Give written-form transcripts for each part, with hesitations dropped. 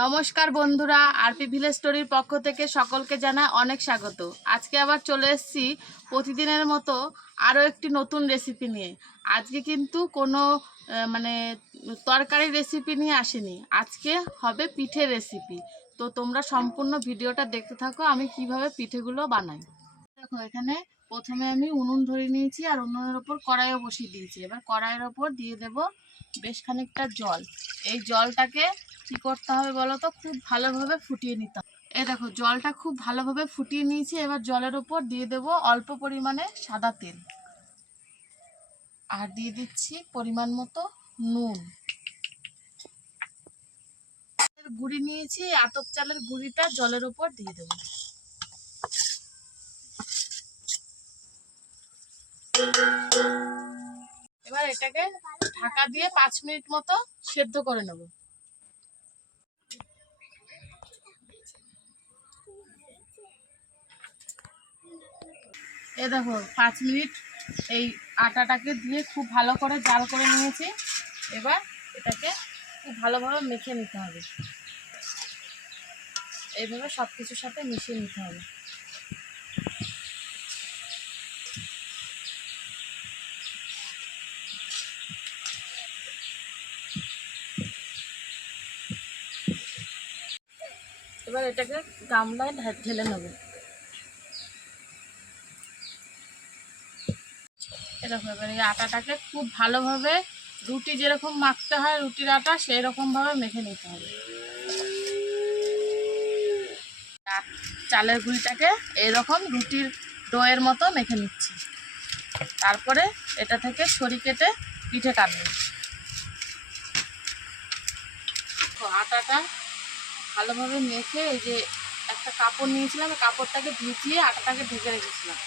নমস্কার বন্ধুরা, RP village স্টোরির পক্ষ থেকে সকলকে জানাই অনেক স্বাগত। আজকে আবার চলে এসেছি প্রতিদিনের মতো আরও একটি নতুন রেসিপি নিয়ে। আজকে কিন্তু কোনো তরকারি রেসিপি নিয়ে আসিনি, আজকে হবে পিঠের রেসিপি। তো তোমরা সম্পূর্ণ ভিডিওটা দেখতে থাকো আমি কিভাবে পিঠেগুলো বানাই। দেখো, এখানে প্রথমে আমি উনুন ধরে নিয়েছি আর উনুনের ওপর কড়াইও বসিয়ে দিয়েছি। এবার কড়াইয়ের ওপর দিয়ে দেব বেশ খানিকটা জল। এই জলটাকে কি করতে হবে বলো তো, খুব ভালোভাবে ফুটিয়ে নিতে হবে। এই দেখো, জলটা খুব ভালোভাবে ফুটিয়ে নিয়েছি। এবার জলের ওপর দিয়ে দেব অল্প পরিমাণে সাদা তেল, আর দিয়ে দিচ্ছি পরিমাণ মতো নুন। গুঁড়ি নিয়েছি, আতপ চালের গুঁড়িটা জলের ওপর দিয়ে দেব। এবার এটাকে ঢাকা দিয়ে 5 মিনিট মতো সেদ্ধ করে নেব। এই দেখো, 5 মিনিট এই আটাটাকে দিয়ে খুব ভালো করে জাল করে নিয়েছি। এবার এটাকে খুব ভালোভাবে মেখে নিতে হবে। এইভাবে সব কিছুর সাথে মিশিয়ে নিতে হবে। এবার এটাকে গামলায় ঢেলে নেব। এরকম এবার এই আটাটাকে খুব ভালোভাবে রুটি যেরকম মাখতে হয়, রুটির আটা সেই রকমভাবে মেখে নিতে হবে। চালের গুঁড়িটাকে এরকম রুটির ডোয়ের মতো মেখে নিচ্ছি। তারপরে এটা থেকে ছড়ি কেটে পিঠে কাটবো। আটাটা ভালোভাবে মেখে এই যে একটা কাপড় নিয়েছিলাম, কাপড়টাকে ভিজিয়ে আটাটাকে ঢেকে রেখেছিলাম।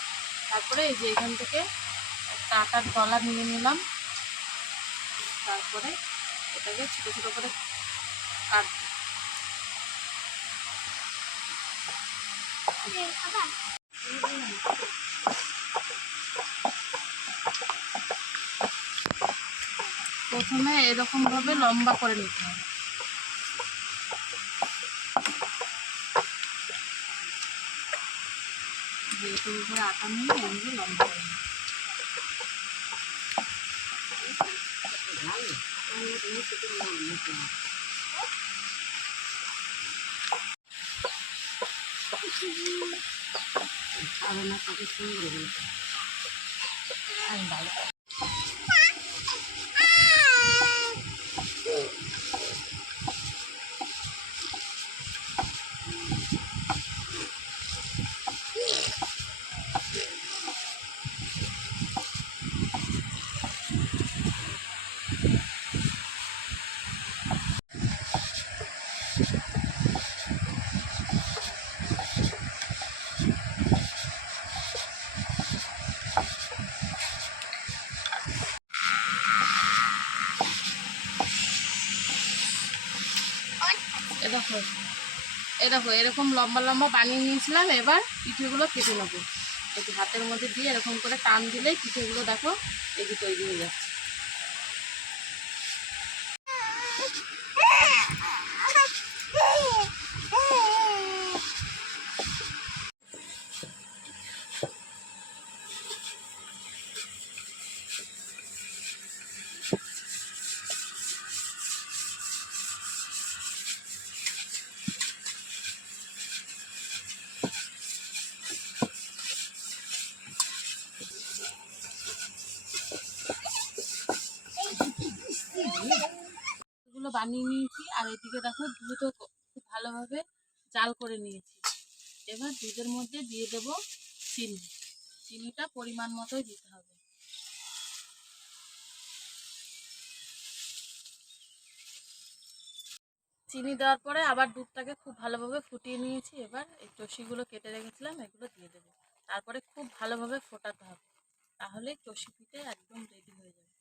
তারপরে এই যে এখান থেকে একটা আটার ডলা নিয়ে নিলাম। তারপরে এটাকে ছোটো ছোটো করে কাটবো। প্রথমে এরকমভাবে লম্বা করে নিতে হবে। এরকম করে আটা নিয়ে এমনি লম্বা করে নিতে হবে। দেখো এরকম লম্বা লম্বা বানিয়ে নিয়েছিলাম। এবার পিঠেগুলো কেটে নেবো। একটু হাতের মধ্যে দিয়ে এরকম করে টান দিলেই পিঠেগুলো দেখো এই যে তৈরি হয়ে যাচ্ছে। এগুলো বানিয়ে নিয়েছি আর এদিকে দেখো দুধও খুব ভালোভাবে জাল করে নিয়েছি। এবার দুধের মধ্যে দিয়ে দেব চিনি। চিনিটা পরিমাণ মতোই দিতে হবে। চিনি দেওয়ার পরে আবার দুধটাকে খুব ভালোভাবে ফুটিয়ে নিয়েছি। এবার এই চষিগুলো কেটে রেখেছিলাম এগুলো দিয়ে দেবো। তারপরে খুব ভালোভাবে ফোটাতে হবে, তাহলে চষি পিঠে একদম রেডি হয়ে যাবে।